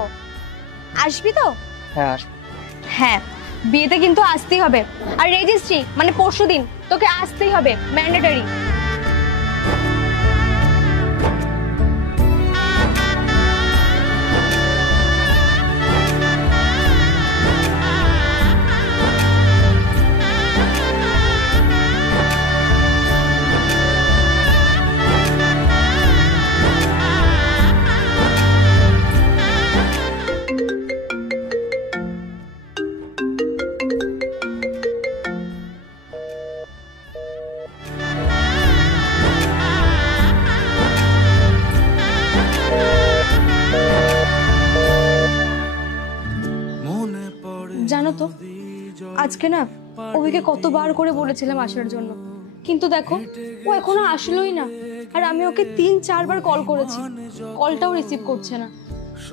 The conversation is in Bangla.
ও, আসবি তো? হ্যাঁ আসবো। হ্যাঁ, বিয়েতে কিন্তু আসতেই হবে। আর রেজিস্ট্রি মানে পরশুদিন তোকে আসতেই হবে, ম্যান্ডেটরি। জানো তো, আজকে না অভিকে কতবার করে বলেছিলাম আসার জন্য, কিন্তু দেখো ও এখনো আসলোই না। আর আমি ওকে 3-4 বার কল করেছি, কলটাও রিসিভ করছে না।